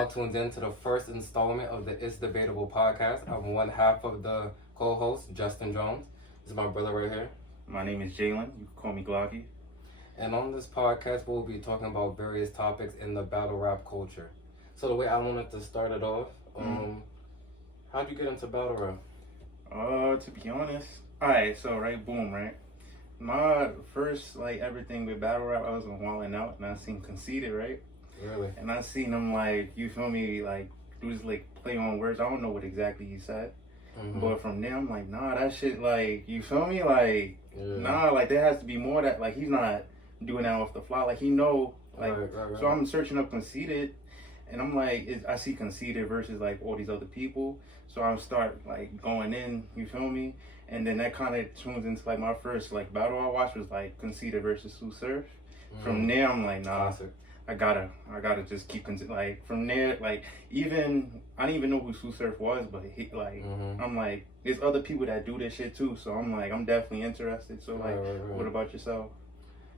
now tuned in to the first installment of the It's Debatable podcast. I'm one half of the co-host, Justin Jones. This is my brother right here. My name is Jalen. You can call me Glocky. And on this podcast, we'll be talking about various topics in the battle rap culture. So the way I wanted to start it off, how'd you get into battle rap? To be honest, alright, so boom. My first everything with battle rap, I was on Wildin' Out and I seen Conceited, right? Really? And I seen him you feel me, do this play on words. I don't know what exactly he said. Mm-hmm. But from there I'm like, nah, that shit you feel me? Nah, there has to be more that he's not doing that off the fly. He know right. So I'm searching up Conceited and I'm I see Conceited versus all these other people. So I start going in, you feel me? And then that kind of tunes into my first battle I watched was Conceited versus Sue Surf. From there I'm nah, classic. I gotta just keep from there even I didn't even know who Sue Surf was, but he I'm there's other people that do this shit too, so I'm definitely interested. So right. What about yourself?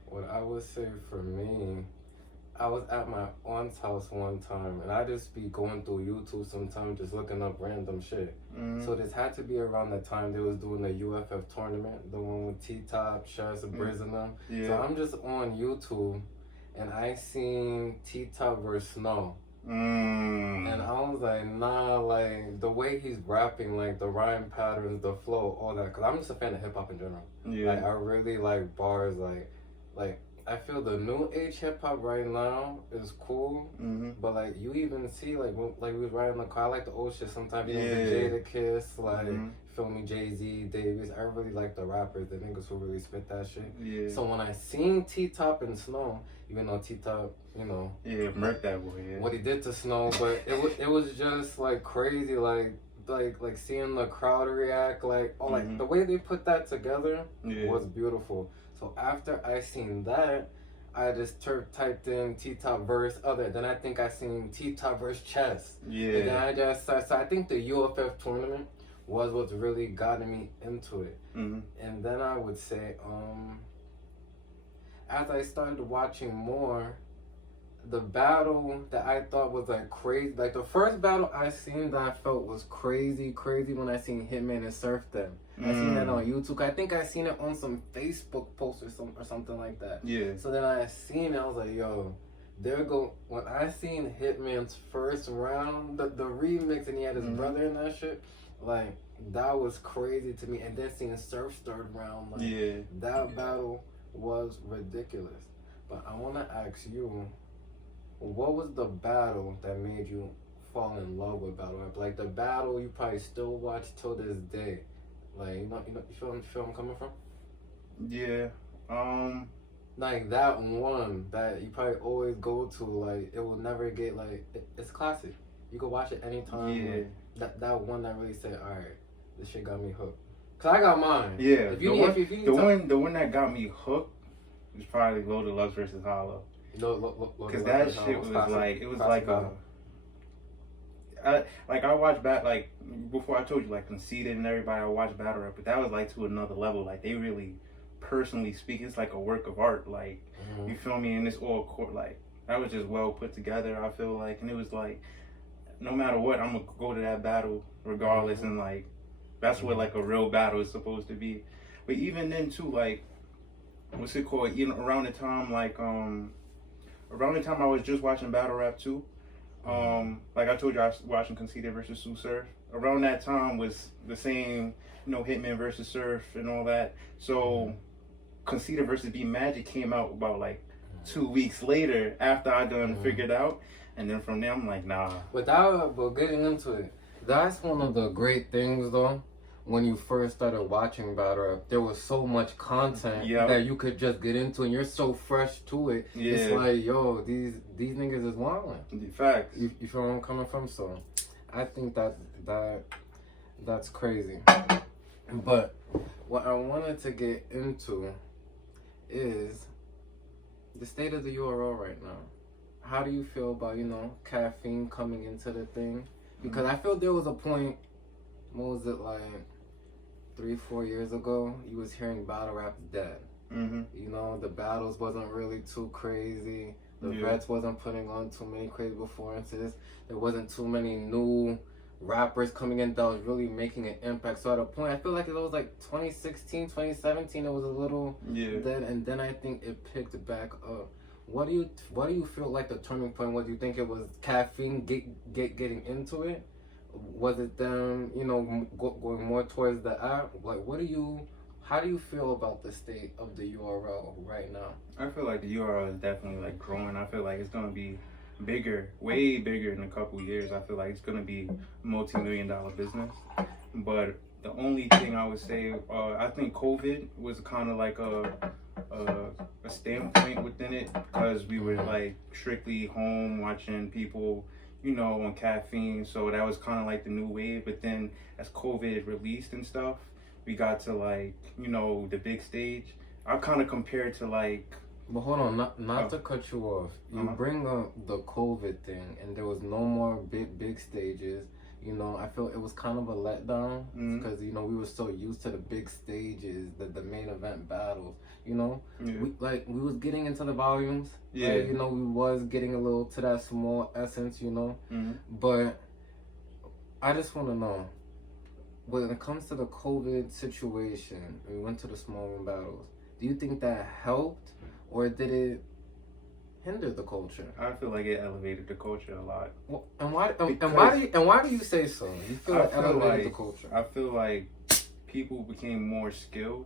What I would say for me, I was at my aunt's house one time and I just be going through YouTube sometimes just looking up random shit. So this had to be around the time they was doing the UFF tournament, the one with T-Top, Shaz, and Briz and them. Yeah. So I'm just on YouTube and I seen T-Top versus Snow. And I was nah, the way he's rapping, the rhyme patterns, the flow, all that. Cause I'm just a fan of hip hop in general. Yeah. I really like bars, I feel the new age hip hop right now is cool, but you even see when we was riding the car, I like the old shit sometimes. You know, the Jada Kiss, feel me, Jay-Z, Davis. I really like the rappers, the niggas who really spit that shit. Yeah. So when I seen T-Top and Snow, even though T-Top, murked that boy. Yeah. What he did to Snow, but it was just crazy, seeing the crowd react, the way they put that together was beautiful. So after I seen that, I just typed in T-Top verse other. Then I think I seen T-Top verse Chess. Yeah. And then so I think the UFF tournament was what's really gotten me into it. And then I would say, as I started watching more, the battle that I thought was crazy, the first battle I seen that I felt was crazy when I seen Hitman and Surf them. I seen that on YouTube. I think I seen it on some Facebook post or something like that. Yeah. So then I seen it, I was yo, there go, when I seen Hitman's first round, the remix, and he had his brother in that shit, that was crazy to me. And then seeing Surf's third round, that battle was ridiculous. But I want to ask you, what was the battle that made you fall in love with battle rap? The battle you probably still watch till this day. You feel I'm coming from? Yeah. That one that you probably always go to, it will never get, it's classic. You can watch it anytime. Yeah. That one that really said, alright, this shit got me hooked. Cause I got mine. Yeah. The one that got me hooked was probably Loaded Lux versus Hollow. Because that shit was I watched before I told you Conceited and everybody, I watched battle rap, but that was to another level. They really personally speak, it's a work of art. You feel me? And it's all that was just well put together, I feel and it was no matter what, I'm gonna go to that battle regardless. And that's what a real battle is supposed to be. But even then too, what's it called? Around the time around the time I was just watching battle rap too, I told you, I was watching Conceited versus Sue Surf. Around that time was the same, Hitman versus Surf and all that. So Conceited versus B Magic came out about 2 weeks later after I done figured out, and then from there I'm nah. But getting into it, that's one of the great things though. When you first started watching battle rap, there was so much content that you could just get into, and you're so fresh to it. Yeah. It's yo, these niggas is wildin'. Facts. You feel where I'm coming from? So, I think that's crazy. But what I wanted to get into is the state of the URL right now. How do you feel about caffeine coming into the thing? Because I feel there was a point. What was it 3-4 years ago, you was hearing battle rap's dead. The battles wasn't really too crazy. The vets wasn't putting on too many crazy performances. There wasn't too many new rappers coming in that was really making an impact. So at a point, I feel like it was like 2016, 2017, it was a little then, and then I think it picked back up. What do you feel like the turning point was? Do you think it was caffeine getting into it? Was it them, going more towards the app? Like, how do you feel about the state of the URL right now? I feel like the URL is definitely like growing. I feel like it's gonna be bigger, way bigger in a couple years. I feel like it's gonna be a multi-million-dollar business. But the only thing I would say, I think COVID was kind of like a standpoint within it, because we were like strictly home watching people, on caffeine. So that was kind of like the new wave. But then as COVID released and stuff, we got to like, the big stage. I kind of compare it to like. But hold on, not to cut you off. You bring up the COVID thing, and there was no more big stages. I feel it was kind of a letdown because we were so used to the big stages, the main event battles. We was getting into the volumes. Yeah. We was getting a little to that small essence. But I just want to know, when it comes to the COVID situation, we went to the small room battles. Do you think that helped, or did it hinder the culture? I feel like it elevated the culture a lot. Well, and why do you say so? You feel like it elevated the culture? I feel like people became more skilled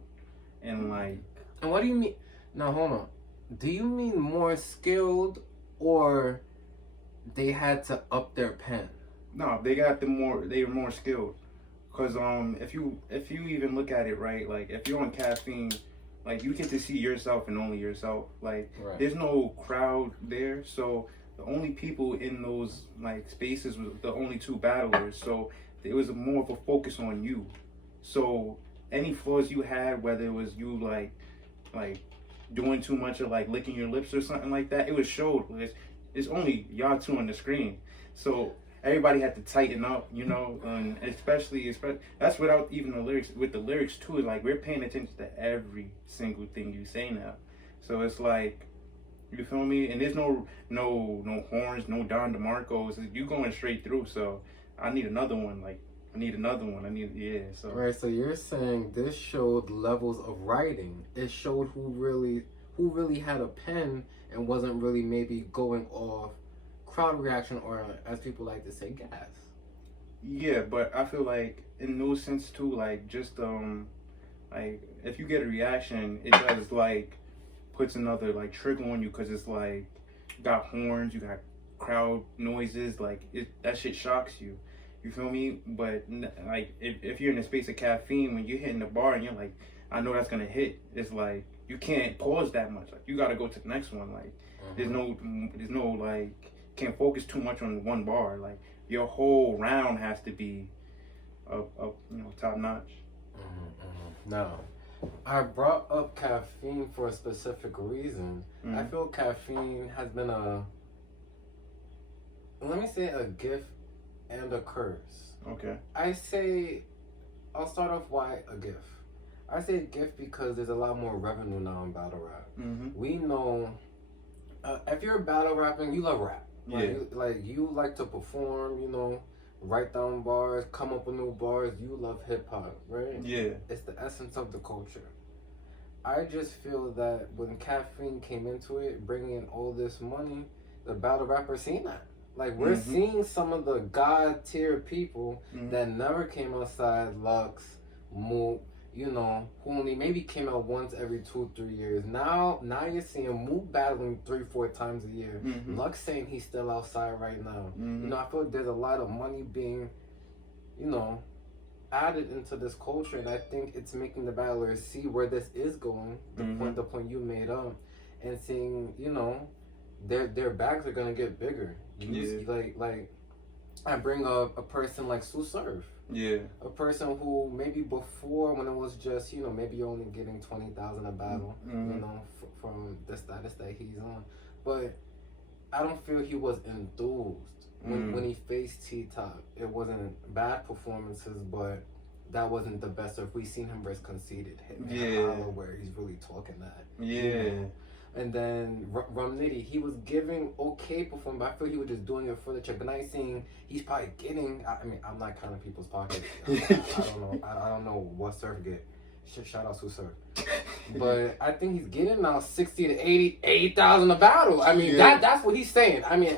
and like. And what do you mean? Now hold on. Do you mean more skilled, or they had to up their pen? No, they were more skilled. Cause if you even look at it right, like if you're on caffeine, like you get to see yourself and only yourself. Like there's no crowd there, so the only people in those like spaces was the only two battlers. So it was more of a focus on you. So any flaws you had, whether it was you like doing too much or like licking your lips or something like that, it was showed. It's only y'all two on the screen, so. Everybody had to tighten up, and especially that's without even the lyrics. With the lyrics too, like we're paying attention to every single thing you say now. So it's like, you feel me? And there's no horns, no Don DeMarcos. You going straight through. So I need another one. So right. So you're saying this showed levels of writing. It showed who really had a pen and wasn't really maybe going off crowd reaction, or as people like to say, gas. Yeah, but I feel like in no sense too, like just like if you get a reaction, it does like puts another like trigger on you, because it's like you got horns, you got crowd noises, like that shit shocks you. You feel me? But like if you're in the space of caffeine, when you're hitting the bar and you're like, I know that's gonna hit, it's like you can't pause that much. Like you gotta go to the next one. Like there's no like. Can't focus too much on one bar. Like your whole round has to be top notch. Now, I brought up caffeine for a specific reason. I feel caffeine has been a gift and a curse. Okay. I'll start off why a gift. I say gift because there's a lot more revenue now in battle rap. We know if you're battle rapping, you love rap. You like to perform, write down bars, come up with new bars. You love hip hop, right? Yeah. It's the essence of the culture. I just feel that when caffeine came into it, bringing in all this money, the battle rappers seen that. Like we're seeing some of the god tier people that never came outside, Lux, Mook, who only maybe came out once every 2-3 years. Now you're seeing Mook battling 3-4 times a year. Lux saying he's still outside right now. I feel like there's a lot of money being, added into this culture, and I think it's making the battlers see where this is going. The point you made up, and seeing, their bags are gonna get bigger. Like I bring up a person like Sue Surf. Yeah. A person who maybe before, when it was just, maybe you're only getting 20,000 a battle, from the status that he's on. But I don't feel he was enthused when he faced T-Top. It wasn't bad performances, but that wasn't the best. Or if we seen him versus Conceited, where he's really talking that. Yeah. And then Rum Nitty, he was giving okay performance, but I feel he was just doing it for the check. But now he's saying he's probably getting. I mean, I'm not counting people's pockets. I don't know. I don't know what Surf get. Shout out to Surf. But I think he's getting now 60 to 80,000 a battle. I mean, that's what he's saying. I mean,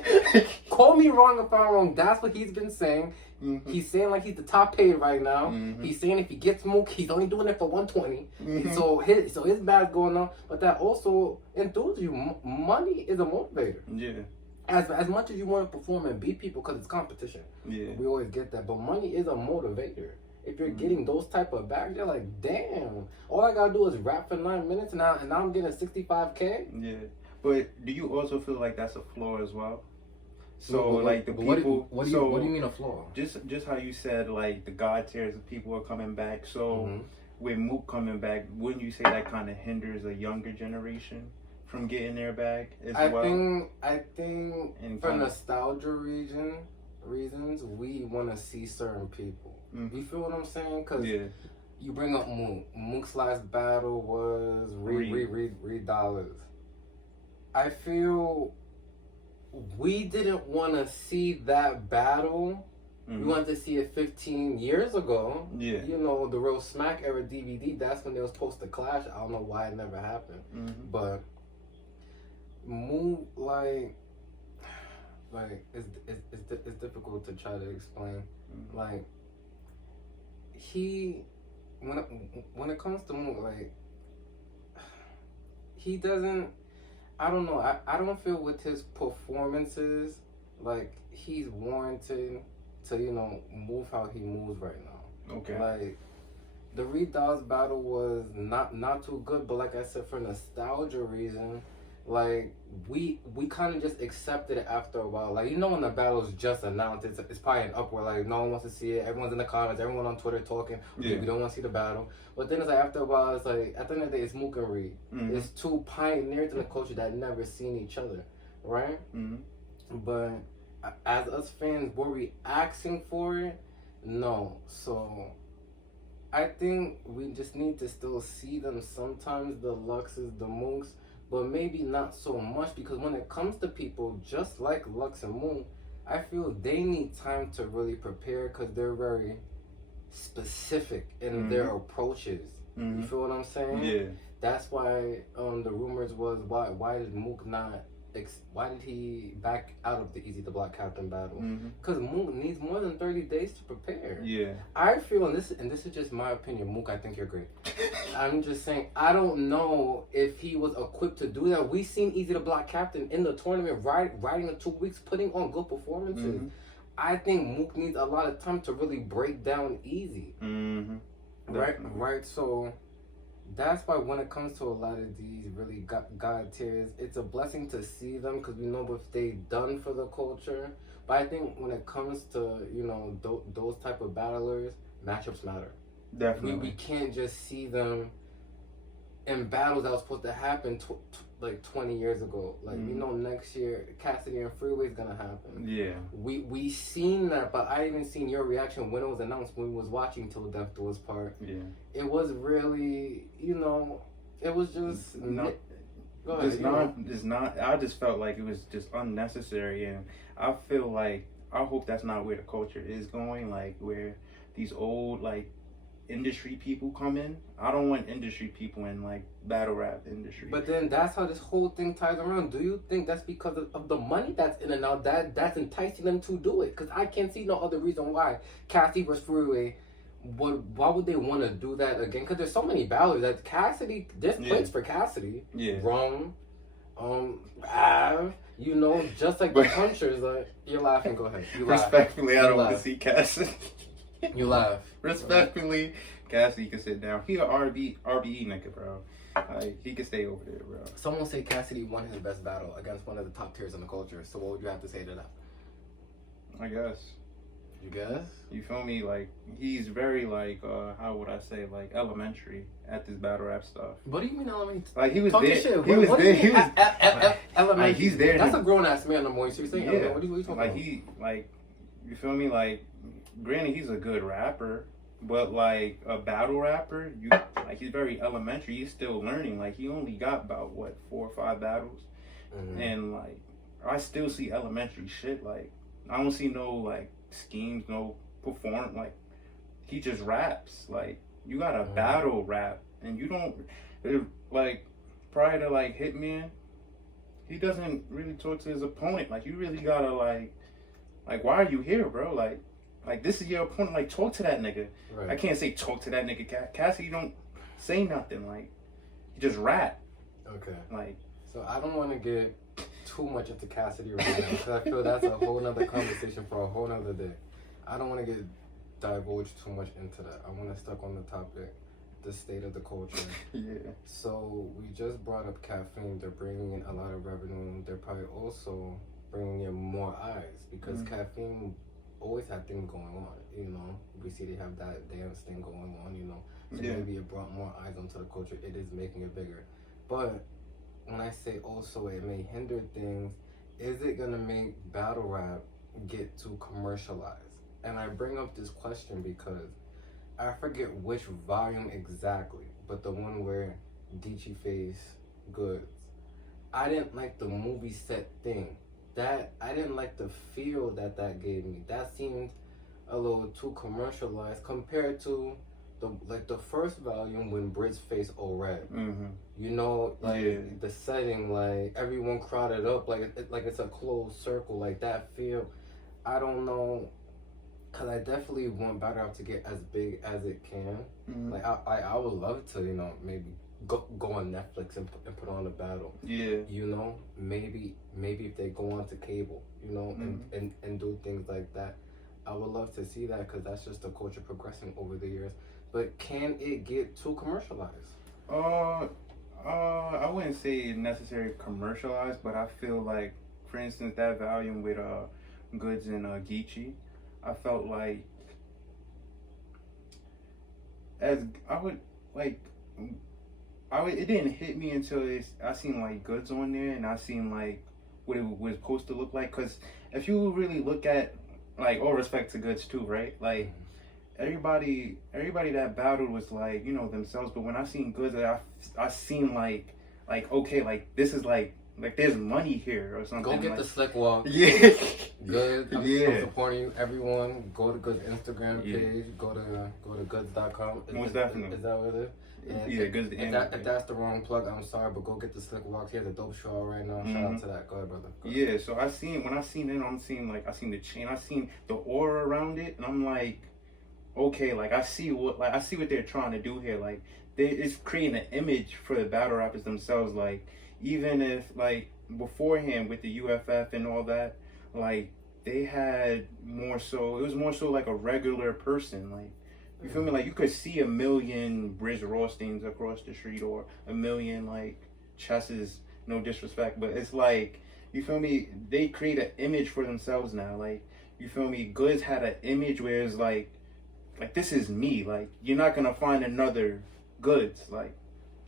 call me wrong if I'm wrong. That's what he's been saying. Mm-hmm. He's saying like he's the top paid right now. Mm-hmm. He's saying if he gets Mook, he's only doing it for 120. Mm-hmm. So his bad's going on. But that also enthuses you. Money is a motivator. Yeah. As much as you want to perform and beat people because it's competition. Yeah. We always get that. But money is a motivator. If you're getting those type of bags, you're like, damn. All I gotta do is rap for 9 minutes and now I'm getting 65K. Yeah. But do you also feel like that's a flaw as well? So like the people. What do you mean a flaw? Just how you said like the God tiers of people are coming back. So with Mook coming back, wouldn't you say that kind of hinders a younger generation from getting their bag as well? I think for nostalgia reasons, we want to see certain people. Mm-hmm. You feel what I'm saying? Because you bring up Mook. Mook's last battle was Reed Dollars. I feel we didn't want to see that battle. Mm-hmm. We wanted to see it 15 years ago. Yeah. You know, the real Smack era DVD, that's when they was supposed to clash. I don't know why it never happened. Mm-hmm. But Mook, like it's difficult to try to explain. Mm-hmm. Like when it comes to Mook, like he doesn't. I don't know. I don't feel with his performances like he's warranted to move how he moves right now. Okay. Like the Reed Dawes battle was not too good, but like I said, for nostalgia reason. Like, we kind of just accepted it after a while. Like, when the battle's just announced, it's probably an uproar. Like, no one wants to see it. Everyone's in the comments. Everyone on Twitter talking. Yeah. We don't want to see the battle. But then it's like, after a while, it's like, at the end of the day, it's Mook and Reed. Mm-hmm. It's two pioneers in the culture that never seen each other. Right? Mm-hmm. But as us fans, were we asking for it? No. So I think we just need to still see them. Sometimes the Luxes, the Mooks, but maybe not so much, because when it comes to people just like Lux and Moon, I feel they need time to really prepare because they're very specific in their approaches. Mm-hmm. You feel what I'm saying? Yeah. That's why the rumors was why did Mook not why did he back out of the Easy the Block Captain battle? Because Mook needs more than 30 days to prepare. Yeah. I feel, and this is just my opinion, Mook, I think you're great. I'm just saying, I don't know if he was equipped to do that. We seen Easy the Block Captain in the tournament, riding the 2 weeks, putting on good performances. Mm-hmm. I think Mook needs a lot of time to really break down Easy. Mm-hmm. Right. So that's why when it comes to a lot of these really God tiers, it's a blessing to see them because we know what they've done for the culture. But I think when it comes to those type of battlers, matchups matter. Definitely. We can't just see them in battles that was supposed to happen like 20 years ago. Like we know next year Cassidy and Freeway is gonna happen. Yeah. We seen that, but I even seen your reaction when it was announced when we was watching Till Death Do Us Part. Yeah. It was really, it was just I just felt like it was just unnecessary, and I feel like I hope that's not where the culture is going, like where these old industry people come in. I don't want industry people in battle rap industry. But then that's how this whole thing ties around. Do you think that's because of the money that's in and out that's enticing them to do it? Because I can't see no other reason why Cassidy versus Freeway, why would they want to do that again? Because there's so many battlers that Cassidy, there's plates for Cassidy. Yeah. Rum, Av, just like the punchers. Like, you're laughing, go ahead. Respectfully, I don't want to see Cassidy. You laugh. Respectfully, Cassidy can sit down. He a RBE nigga, bro. He can stay over there, bro. Someone say Cassidy won his best battle against one of the top tiers in the culture. So what would you have to say to that? I guess. You guess? You feel me? He's very how would I say, elementary at this battle rap stuff. What do you mean elementary? He was there. He was there. He was elementary. He's there. That's a grown ass man. So you're saying, yeah. What are you talking about? You feel me? Granted, he's a good rapper, But like a battle rapper, he's very elementary. He's still learning. Like he only got about what 4 or 5 battles, and like I still see elementary shit. Like I don't see no like schemes, no perform. Like he just raps. Like you got a battle rap, and you don't like prior to like Hitman. He doesn't really talk to his opponent. Like you really gotta like why are you here, bro? Like this is your opponent. Like talk to that nigga. Right. I can't say talk to that nigga. Cassidy don't say nothing. Like you just rap. Okay. Like so I don't want to get too much into Cassidy right now because I feel that's a whole nother conversation for a whole nother day. I don't want to get divulged too much into that. I want to stuck on the topic, the state of the culture. Yeah. So we just brought up caffeine. They're bringing in a lot of revenue. They're probably also bringing in more eyes because caffeine always had things going on, you know. We see they have that dance thing going on, you know. So maybe it brought more eyes onto the culture. It is making it bigger. But when I say also it may hinder things, is it gonna make battle rap get too commercialized? And I bring up this question because I forget which volume exactly, but the one where Geechee face Goods. I didn't like the movie set thing. That I didn't like the feel that gave me. That seemed a little too commercialized compared to the first volume when Briz faced O-Red. You know, like the setting, like everyone crowded up, like it's a closed circle, like that feel. I don't know, cause I definitely want battle rap to get as big as it can. Like I would love to, you know, maybe go on Netflix and put on a battle. Yeah. You know, maybe if they go on to cable, you know, and do things like that. I would love to see that because that's just the culture progressing over the years. But can it get too commercialized? I wouldn't say necessarily commercialized, but I feel like, for instance, that volume with Goods and Geechee, I felt like it didn't hit me until I seen like Goods on there and I seen like what it was supposed to look like. Cause if you really look at like all respect to Goods too, right? Like everybody that battled was like, you know, themselves. But when I seen Goods, I seen like okay, like this is like there's money here or something. Go get like, the slick walk. Yeah. Good. I'm supporting you. Everyone, go to Goods Instagram page. Go to goods.com. Most definitely. Is that what it is? And Goods. If that's the wrong plug, I'm sorry, but go get the slick walks. He has a dope show right now. Shout out to that. Go ahead, brother. Go ahead. Yeah. So I seen it. I seen the chain. I seen the aura around it, and I'm like, okay, like I see what they're trying to do here. Like it's creating an image for the battle rappers themselves. Like even if like beforehand with the UFF and all that, like they had more so. It was more so like a regular person. Like you feel me? Like you could see 1 million Briz Rothsteins across the street or 1 million like Chesses. No disrespect, but it's like you feel me? They create an image for themselves now. Like you feel me? Goods had an image where it's like this is me. Like you're not gonna find another Goods. Like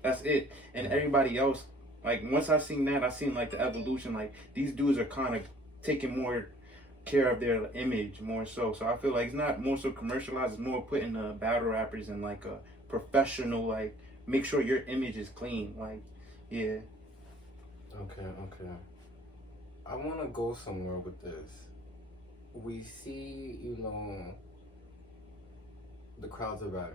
that's it. And everybody else, like once I seen that, I seen like the evolution. Like these dudes are kind of taking more care of their image more so. So I feel like it's not more so commercialized. It's more putting the battle rappers in like a professional. Like make sure your image is clean. Like yeah. Okay. I want to go somewhere with this. We see, you know, the crowds are back.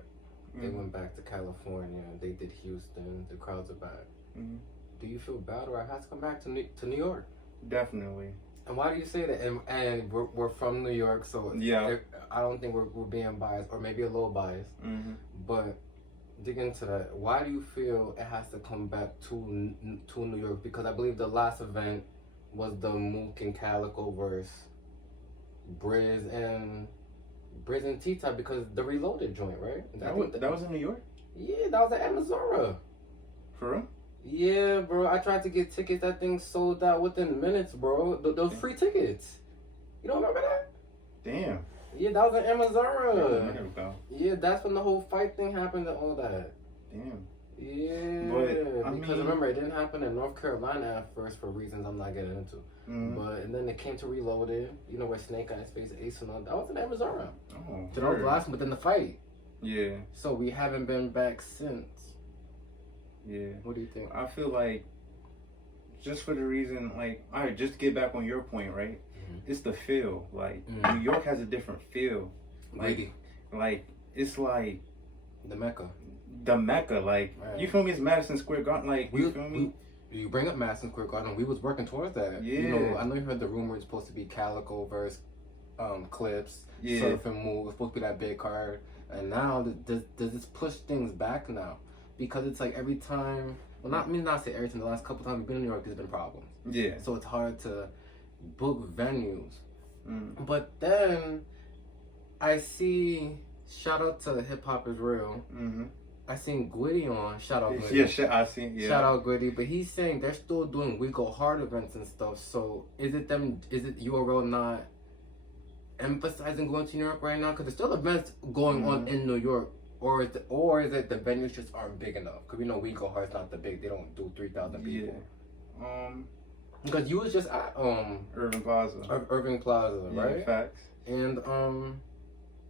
They went back to California. They did Houston. The crowds are back. Do you feel battle rap has to come back to New York? Definitely. And why do you say that? And we're from New York, so I don't think we're being biased, or maybe a little biased. But dig into that. Why do you feel it has to come back to New York? Because I believe the last event was the Mook and Calico versus Briz and T-Top, because the Reloaded joint, right? That was in New York? Yeah, that was at Amazura. For real? Yeah, bro. I tried to get tickets. That thing sold out within minutes, bro. Those free tickets. You don't remember that? Damn. Yeah, that was in Amazura. Yeah, yeah, that's when the whole fight thing happened and all that. Damn. Yeah. But, because remember, it didn't happen in North Carolina at first for reasons I'm not getting into. But and then it came to Reloaded, you know, where Snake Eyes faced Ace and all. That was in Amazura. Oh. Did all glass within the fight. Yeah. So we haven't been back since. Yeah. What do you think? I feel like just for the reason, like, all right, just to get back on your point, right? It's the feel. Like, New York has a different feel. Like, it's like the Mecca. Like, right. You feel me? It's Madison Square Garden. Like, you feel me? You bring up Madison Square Garden. We was working towards that. Yeah. You know, I know you heard the rumor it's supposed to be Calico versus Clips. Yeah. Surf and Move. It's supposed to be that big card. And now, does this push things back now? Because it's like every time, well, not say every time, the last couple times we've been in New York, there's been problems. Yeah. So it's hard to book venues. But then I see, shout out to Hip Hop Is Real. I seen Gwitty on, shout out Gwitty. Yeah, I seen, yeah. Shout out Gwitty, but he's saying they're still doing We Go Hard events and stuff. So is it URL not emphasizing going to New York right now? Because there's still events going on in New York. Or is it the venues just aren't big enough? Because we know We Go Hard's not that big. They don't do 3,000 people. Yeah. Because you was just at Irving Plaza. Irving Plaza, right? Yeah, facts. And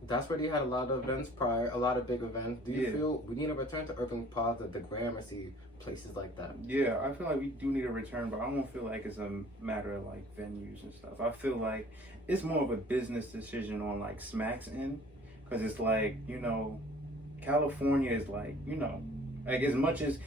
that's where they had a lot of events prior, a lot of big events. Do you feel we need a return to Irving Plaza, the Gramercy, places like that? Yeah, I feel like we do need a return, but I don't feel like it's a matter of like venues and stuff. I feel like it's more of a business decision on like Smack's end, because it's like, you know, California is like, you know, like as much as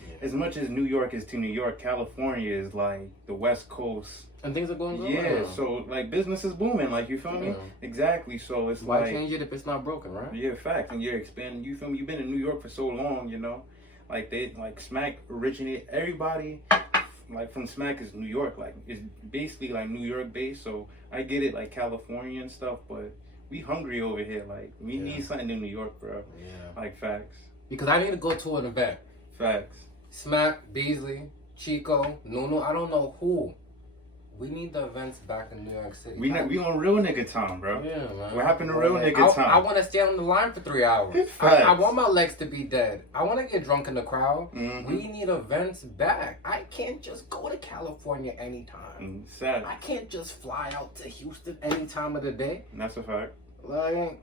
New York is to New York, California is like the West Coast. And things are going good. Yeah, so like business is booming, like, you feel me? Exactly. So it's why like, change it if it's not broken, right? Yeah, fact. And you're expanding, you feel me? You've been in New York for so long, you know? Like Smack originated, everybody like from Smack is New York, like it's basically like New York based. So I get it, like California and stuff, but we hungry over here. Like we need something in New York, bro. Yeah. Like facts. Because I need to go to an event. Facts. Smack, Beasley, Chico, Nuno, I don't know who. We need the events back in New York City. We on real nigga time, bro. Yeah, man. What happened to real nigga time? I want to stay on the line for 3 hours. I want my legs to be dead. I want to get drunk in the crowd. We need events back. I can't just go to California anytime. Sad. I can't just fly out to Houston any time of the day. That's a fact. Like,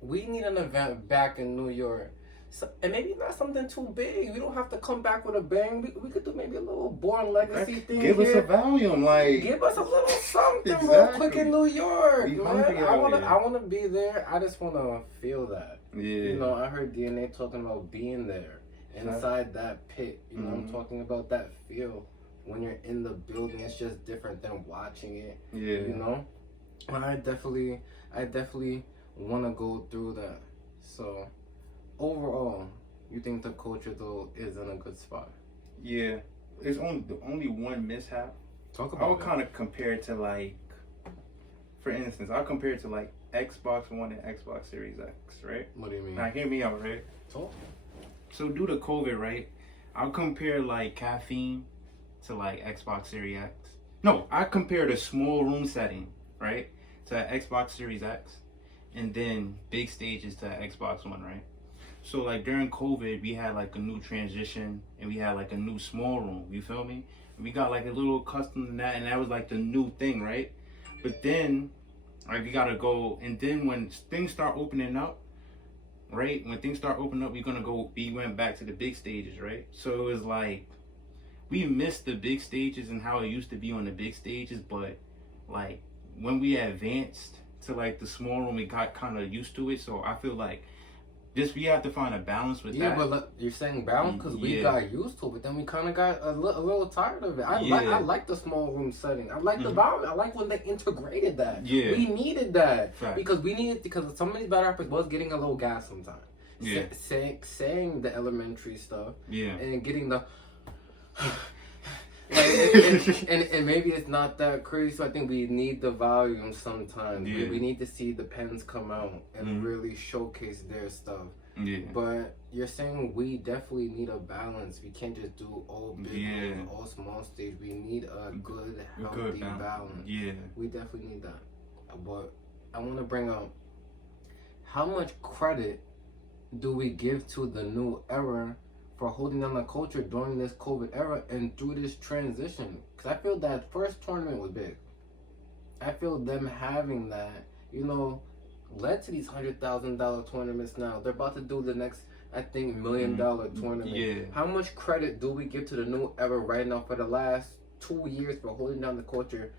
we need an event back in New York. So, and maybe not something too big. We don't have to come back with a bang. We could do maybe a little Born Legacy thing. Give us a volume, like. Give us a little something real quick in New York, man. I wanna be there. I just wanna feel that. Yeah. You know, I heard DNA talking about being there inside that pit. You know, I'm talking about that feel when you're in the building. It's just different than watching it. Yeah. You know, I definitely wanna go through that. So. Overall, you think the culture though is in a good spot? Yeah, it's only one mishap. Talk about. I would kind of compare it to like, for instance, I'll compare it to like Xbox One and Xbox Series X, right? What do you mean? Now hear me out, right? Talk. So due to COVID, right? I'll compare like caffeine to like Xbox Series X. No, I compare the small room setting, right, to Xbox Series X, and then big stages to Xbox One, right? So like during COVID, we had like a new transition and we had like a new small room, you feel me? We got like a little custom to that, and that was like the new thing, right? But then, like, we gotta go, and then when things start opening up, right? When things start opening up, we went back to the big stages, right? So it was like, we missed the big stages and how it used to be on the big stages, but like when we advanced to like the small room, we got kind of used to it. So I feel like we have to find a balance with that. Yeah, but look, you're saying balance because we got used to it, but then we kind of got a little tired of it. I like the small room setting. I like the balance. I like when they integrated that. Yeah. We needed that. Right. Because some of these battle rappers was getting a little gas sometimes. Yeah. Saying the elementary stuff. Yeah. And getting the... and maybe it's not that crazy, so I think we need the volume sometimes. Yeah. We need to see the pens come out and really showcase their stuff. Yeah. But you're saying we definitely need a balance. We can't just do all big and all small stage. We need a good, healthy balance. Yeah. We definitely need that. But I want to bring up, how much credit do we give to the new era for holding down the culture during this COVID era and through this transition? Because I feel that first tournament was big. I feel them having that, you know, led to these $100,000 tournaments now. They're about to do the next, I think, $1 million tournament. Yeah. How much credit do we give to the new era right now for the last 2 years for holding down the culture?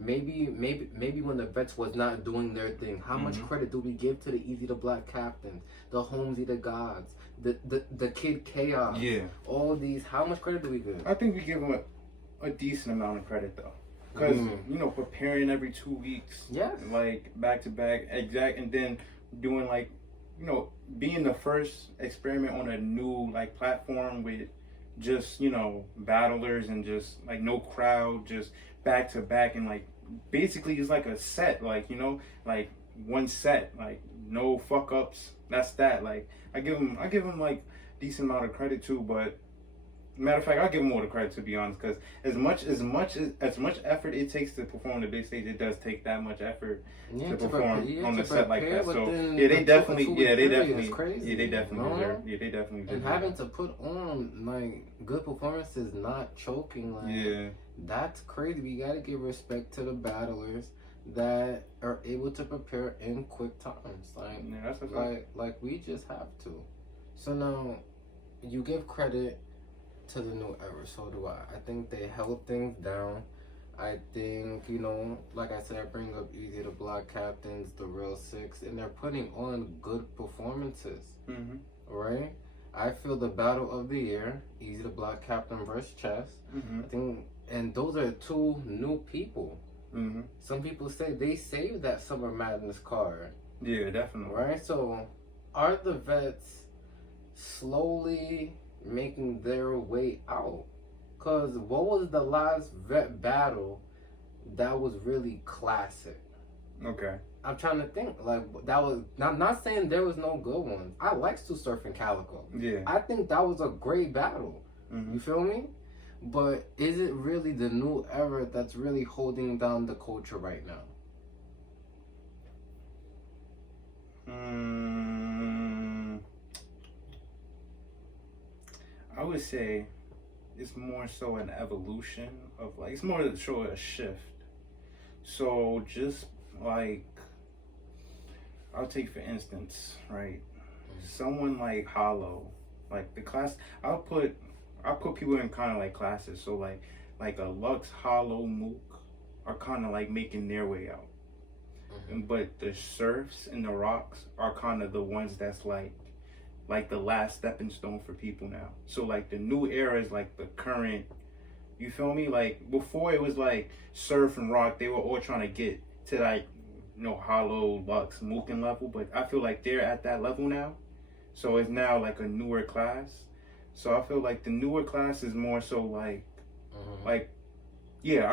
Maybe when the vets was not doing their thing, how much credit do we give to the Easy the Black captains, the Holmesy the Gods, the Kid Chaos? Yeah. All these, how much credit do we give? I think we give them a decent amount of credit though, because you know, preparing every 2 weeks, yes, like back to back, and then doing like, you know, being the first experiment on a new like platform with just, you know, battlers and just like no crowd, just back to back, and like basically it's like a set, like, you know, like one set, like no fuck ups. That's that. Like I give them like decent amount of credit too, but matter of fact, I'll give them more the credit, to be honest, because as much effort it takes to perform on the big stage, it does take that much effort to perform on the set like that. So they definitely deserve. And having to put on like good performances, not choking, like that's crazy. We gotta give respect to the battlers that are able to prepare in quick times. Like we just have to. So now you give credit to the new era, so do I. I think they held things down. I think, you know, like I said, I bring up Easy the Black captains, the Real Six, and they're putting on good performances. Right? I feel the battle of the year, Easy the Black captain versus Chess. I think, and those are two new people. Some people say they saved that Summer Madness card. Yeah, definitely. Right? So are the vets slowly making their way out? Because what was the last vet battle that was really classic? Okay. I'm trying to think. Like, that was, not saying there was no good ones. I like Stu Surf and Calico. Yeah. I think that was a great battle. You feel me? But is it really the new era that's really holding down the culture right now? I would say it's more so an evolution of like, it's more to show a shift. So just like, I'll take for instance, right? Someone like Hollow, like the class, I'll put people in kind of like classes. So like a Lux, Hollow, Mook are kind of like making their way out. But the Surfs and the Rocks are kind of the ones that's like the last stepping stone for people now. So like the new era is like the current, you feel me? Like before it was like Surf and Rock, they were all trying to get to like, you know, Hollow, Lux, Mookin level, but I feel like they're at that level now. So it's now like a newer class. So I feel like the newer class is more so like, I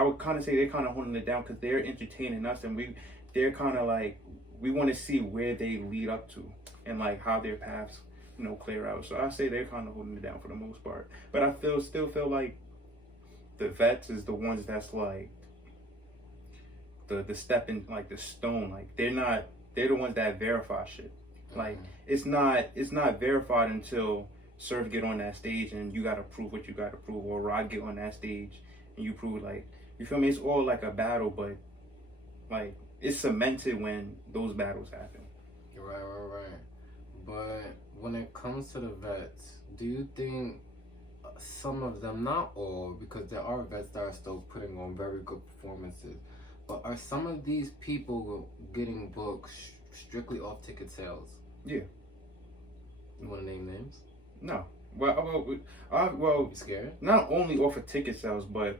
would kind of say they're kind of holding it down because they're entertaining us, and they're kind of like, we want to see where they lead up to and like how their paths, you know, clear out. So I say they're kind of holding it down for the most part. But I still feel like the vets is the ones that's like the stepping, like the stone. Like they're the ones that verify shit. Like it's not verified until Surf get on that stage and you gotta prove what you gotta prove, or Rod get on that stage and you prove, like, you feel me? It's all like a battle, but like it's cemented when those battles happen. Right. But when it comes to the vets, do you think some of them, not all, because there are vets that are still putting on very good performances, but are some of these people getting booked strictly off ticket sales? Yeah. You want to name names? No. Well, you scared? Not only off of ticket sales, but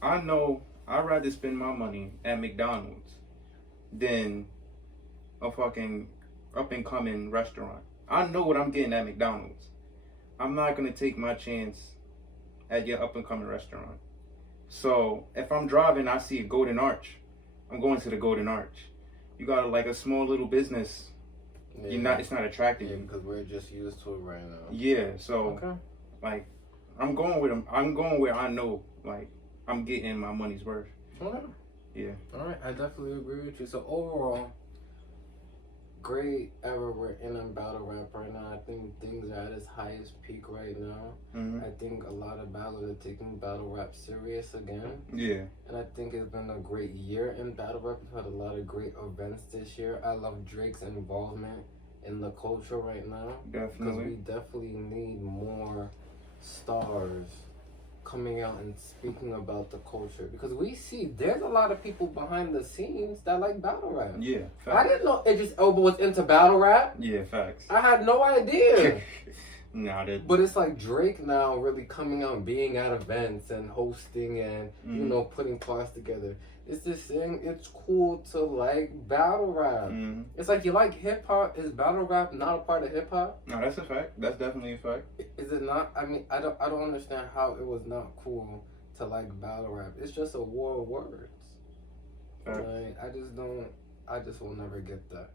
I know I'd rather spend my money at McDonald's than a fucking up and coming restaurant. I know what I'm getting at McDonald's. I'm not gonna take my chance at your up and coming restaurant. So if I'm driving, I see a Golden Arch, I'm going to the Golden Arch. You got like a small little business. Yeah. It's not attracting you because we're just used to it right now. Yeah, so like I'm going with them. I'm going where I know like I'm getting my money's worth. Okay. Yeah. All right, I definitely agree with you. So overall, great era we're in battle rap right now. I think things are at its highest peak right now. I think a lot of battles are taking battle rap serious again. Yeah. And I think it's been a great year in battle rap. We've had a lot of great events this year. I love Drake's involvement in the culture right now. Definitely. Because we definitely need more stars coming out and speaking about the culture, because we see there's a lot of people behind the scenes that like battle rap. Yeah, facts. I didn't know Idris Elba was into battle rap. Yeah, facts. I had no idea. But it's like Drake now really coming out and being at events and hosting and you know, putting parts together. It's this thing, it's cool to like battle rap. It's like you like hip hop. Is battle rap not a part of hip hop? No, that's a fact. That's definitely a fact. Is it not? I mean, I don't understand how it was not cool to like battle rap. It's just a war of words. Like, I just will never get that.